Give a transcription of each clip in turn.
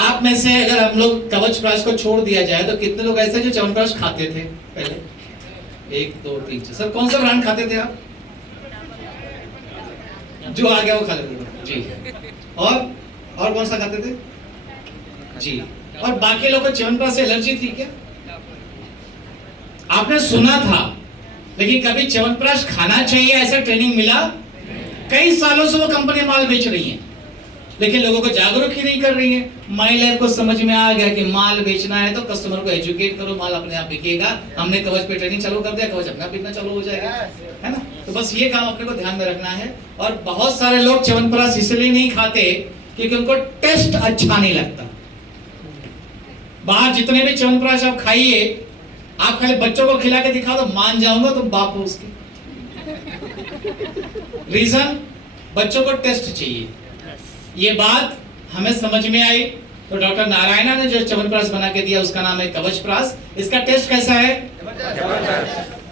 आप में से अगर हम लोग च्यवनप्राश को छोड़ दिया जाए तो कितने लोग ऐसे जो च्यवनप्राश खाते थे पहले? 1 2 3 4। सर कौन सा ब्रांड खाते थे आप? जो आ गया वो खा लेते थे जी। और कौन सा खाते थे जी? और बाकी लोगों को च्यवनप्राश से एलर्जी थी क्या? आपने सुना था, लेकिन कभी च्यवनप्राश खाना चाहिए ऐसा ट्रेनिंग मिला? कई सालों से वो कंपनी माल बेच रही है, लेकिन लोगों को जागरूक ही नहीं कर रही है। माई लाइफ को समझ में आ गया कि माल बेचना है तो कस्टमर को एजुकेट करो, माल अपने आप बिकेगा। हमने कवच पे ट्रेनिंग चालू कर दिया, कवच अपना बिकना चालू हो जाएगा, है ना? तो बस ये काम अपने को ध्यान में रखना है। और बहुत सारे लोग च्यवनप्राश इसलिए नहीं खाते क्योंकि उनको टेस्ट अच्छा नहीं लगता। बाहर जितने भी च्यवनप्राश आप खाइए, आप खाली बच्चों को खिला के दिखा दो, मान जाऊंगा तुम बाप हो उसके। रीजन, बच्चों को टेस्ट चाहिए। ये बात हमें समझ में आई तो डॉक्टर नारायणा ने जो च्यवनप्राश बना के दिया उसका नाम है कवचप्राश। इसका टेस्ट कैसा है?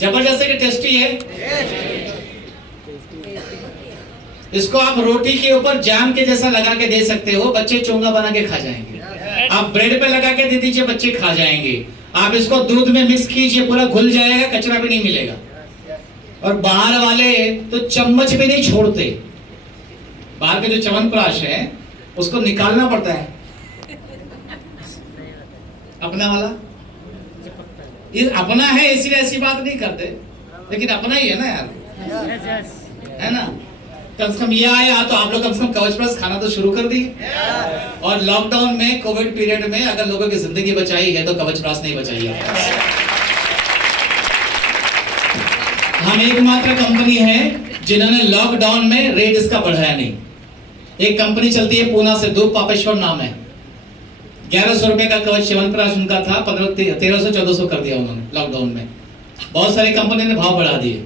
जबरदस्त है कि टेस्टी है? इसको आप रोटी के ऊपर जाम के जैसा लगा के दे सकते हो, बच्चे चोंगा बना के खा जाएंगे। आप ब्रेड पे लगा के दे दीजिए, बच्चे खा जाएंगे। आप इसको दूध में मिक्स कीजिए, पूरा घुल जाएगा, कचरा भी नहीं मिलेगा। और बाहर वाले तो चम्मच भी नहीं छोड़ते। बाहर के जो च्यवनप्राश है उसको निकालना पड़ता है। अपना वाला ये अपना है, इसलिए ऐसी बात नहीं करते, लेकिन अपना ही है ना यार, है ना? कम से कम ये आया तो आप लोग कम से कम कवचप्राश खाना तो शुरू कर दी। और लॉकडाउन में, कोविड पीरियड में अगर लोगों की जिंदगी बचाई है तो कवचप्राश नहीं बचाई है। हम एकमात्र कंपनी है जिन्होंने लॉकडाउन में रेट इसका बढ़ाया नहीं। एक कंपनी चलती है पूना से, दूध पापेश्वर नाम है। 1100 रुपए का कवच च्यवनप्राश उनका था, 1300-1400 कर दिया उन्होंने लॉकडाउन में। बहुत सारी कंपनी ने भाव बढ़ा दिए,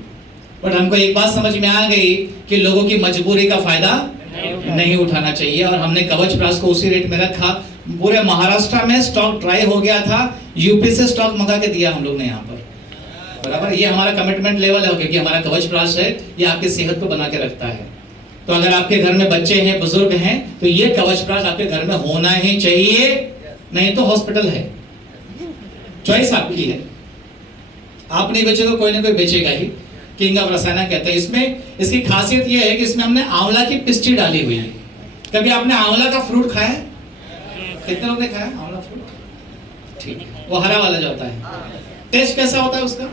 बट हमको एक बात समझ में आ गई कि लोगों की मजबूरी का फायदा नहीं उठाना चाहिए। और हमने कवचप्राश को उसी रेट में रखा। पूरे महाराष्ट्र में स्टॉक ड्राई हो गया था, यूपी से स्टॉक मंगा के दिया हम लोग ने यहाँ पर, बराबर। ये हमारा कमिटमेंट लेवल है क्योंकि हमारा कवचप्राश है, ये आपकी सेहत को बना के रखता है। तो अगर आपके घर में बच्चे हैं, बुजुर्ग हैं, तो ये कवचप्राश आपके घर में होना ही चाहिए, नहीं तो हॉस्पिटल है। चॉइस आपकी है, आप नहीं बेचेगा, कोई ना कोई बेचेगा ही। किंग ऑफ रसायना कहते हैं इसमें। इसकी खासियत यह है कि इसमें हमने आंवला की पिस्टी डाली हुई है। कभी आपने आंवला का फ्रूट खाया? कितने लोग ने खाया आंवला फ्रूट? ठीक, वो हरा वाला जो होता है, टेस्ट कैसा होता है उसका?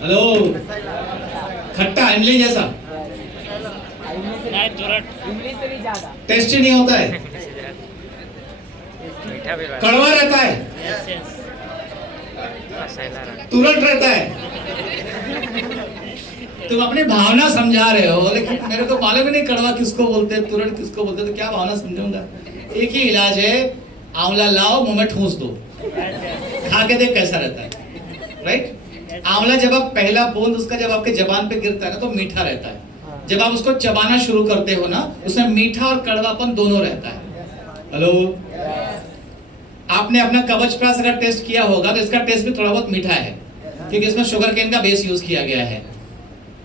हेलो, खट्टा इमली जैसा? टेस्टी नहीं होता है, कड़वा रहता है, तुरंत रहता है। तुम अपनी भावना समझा रहे हो, लेकिन मेरे को मालूम ही नहीं कड़वा किसको बोलते हैं, तुरंत किसको बोलते हैं, तो क्या भावना समझूंगा? एक ही इलाज है, आंवला लाओ, मुंह में ठूंस दो, खा के देख कैसा रहता है, राइट? आंवला जब आप पहला बूंद उसका जब आपके जबान पे गिरता है ना तो मीठा रहता है। जब आप उसको चबाना शुरू करते हो ना, उसमें मीठा और कड़वापन दोनों रहता है। हेलो, आपने अपना कवचप्राश अगर टेस्ट किया होगा तो इसका टेस्ट भी थोड़ा बहुत मीठा है, क्योंकि इसमें शुगर केन का बेस यूज किया गया है।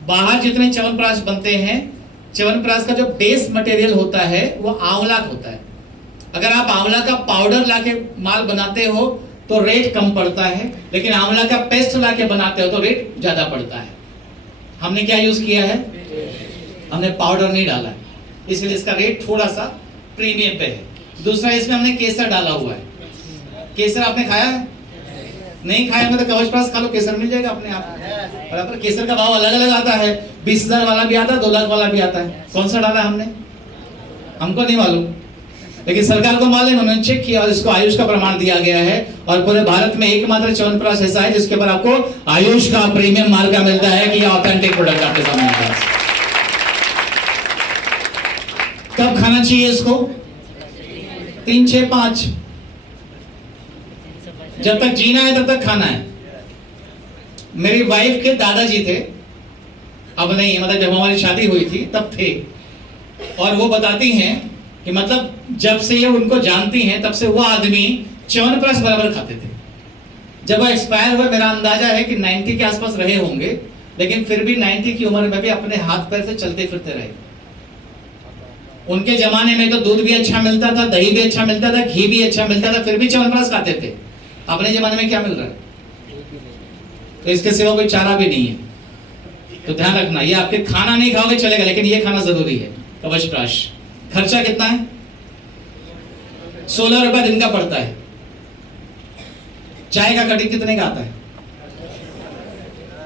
बाहर जितने च्यवनप्राश बनते हैं, च्यवनप्राश का जो बेस मटेरियल होता है वो आंवला होता है। अगर आप आंवला का पाउडर लाके माल बनाते हो तो रेट कम पड़ता है, लेकिन आंवला का पेस्ट लाके बनाते हो तो रेट ज्यादा पड़ता है। हमने क्या यूज किया है? हमने पाउडर नहीं डाला है, इसलिए इसका रेट थोड़ा सा प्रीमियम पे है। दूसरा, इसमें हमने केसर डाला हुआ है। केसर आपने खाया है? नहीं खाया तो कवचप्राश खा लो, केसर मिल जाएगा अपने आप, बराबर। केसर का भाव अलग अलग आता है, 20,000 वाला भी आता है, 2 लाख वाला भी आता है। कौन सा डाला हमने? हमको नहीं मालूम, लेकिन सरकार को मालूम, उन्होंने चेक किया और इसको आयुष का प्रमाण दिया गया है। और पूरे भारत में एकमात्र च्यवनप्राश ऐसा है जिसके ऊपर आपको आयुष का प्रीमियम मार्का मिलता है कि ये ऑथेंटिक प्रोडक्ट आपके सामने है। कब खाना चाहिए इसको? 3 6 5, जब तक जीना है तब तक खाना है। मेरी वाइफ के दादाजी थे, अब नहीं, मतलब जब हमारी शादी हुई थी तब थे, और वो बताती हैं कि मतलब जब से ये उनको जानती हैं तब से वो आदमी च्यवनप्राश बराबर खाते थे। जब वो एक्सपायर हुए, मेरा अंदाजा है कि 90 के आसपास रहे होंगे, लेकिन फिर भी 90 की उम्र में भी अपने हाथ पैर से चलते फिरते रहे। उनके जमाने में तो दूध भी अच्छा मिलता था, दही भी अच्छा मिलता था, घी भी अच्छा मिलता था, फिर भी च्यवनप्राश खाते थे। अपने जमाने में क्या मिल रहा है? तो इसके सिवा कोई चारा भी नहीं है। तो ध्यान रखना, ये आपके खाना नहीं खाओगे चलेगा, लेकिन ये खाना जरूरी है कवचप्राश। खर्चा कितना है? 16 रुपए दिन का पड़ता है। चाय का कटिंग कितने का आता है?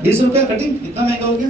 20 रुपया कटिंग, इतना महंगा हो गया।